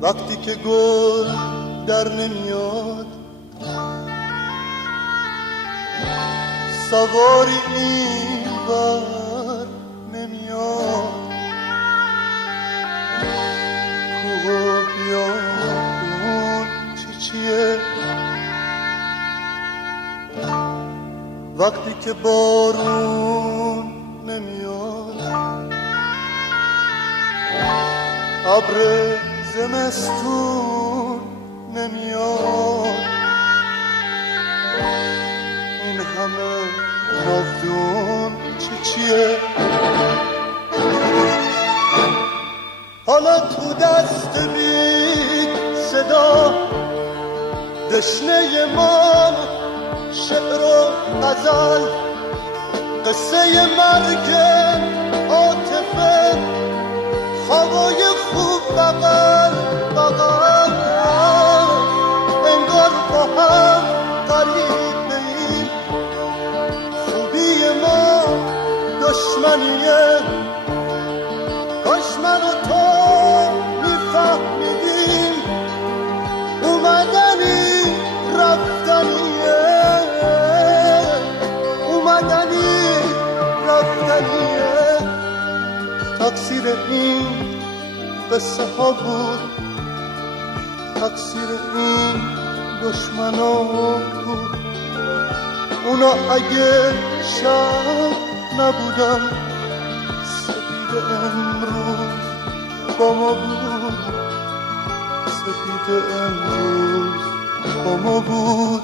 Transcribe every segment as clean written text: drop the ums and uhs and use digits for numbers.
وقتی که گل در نمیاد، سواری این بر نمیاد، کوه و بیابون چیه وقتی که بارون نمیاد، ابر زمستون نمیاد، این همه ناودون چیه حالا تو دست بی صدا دشنه ما شعر و غزل، قصه مرگ عاطفه، خوابای خوب بغل بغل، انگار با هم قریبیم، خوبی ما دشمنیه، کاش من و تو میفهمیدیم اومدنی رفتنیه، اومدنی رفتنیه، تقصیر این قصه ها بود، تقصیر این دشمنا بود، اونا اگه شب نبودن سپید امروز با ما بود، سپید امروز با ما بود.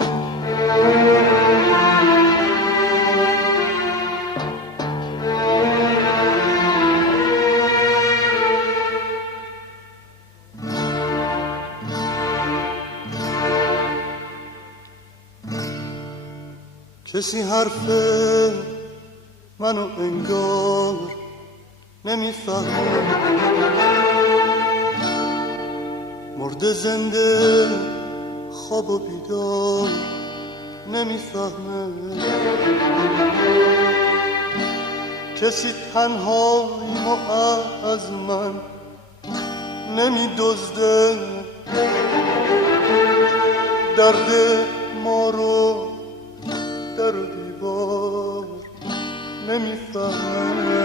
کسی حرف منو انگار نمیفهمه، مرده زنده خواب و بیدار نمیفهمه، کسی تنهاییمو از من نمیدزده، درد ما رو در دیوار نمیفهمه،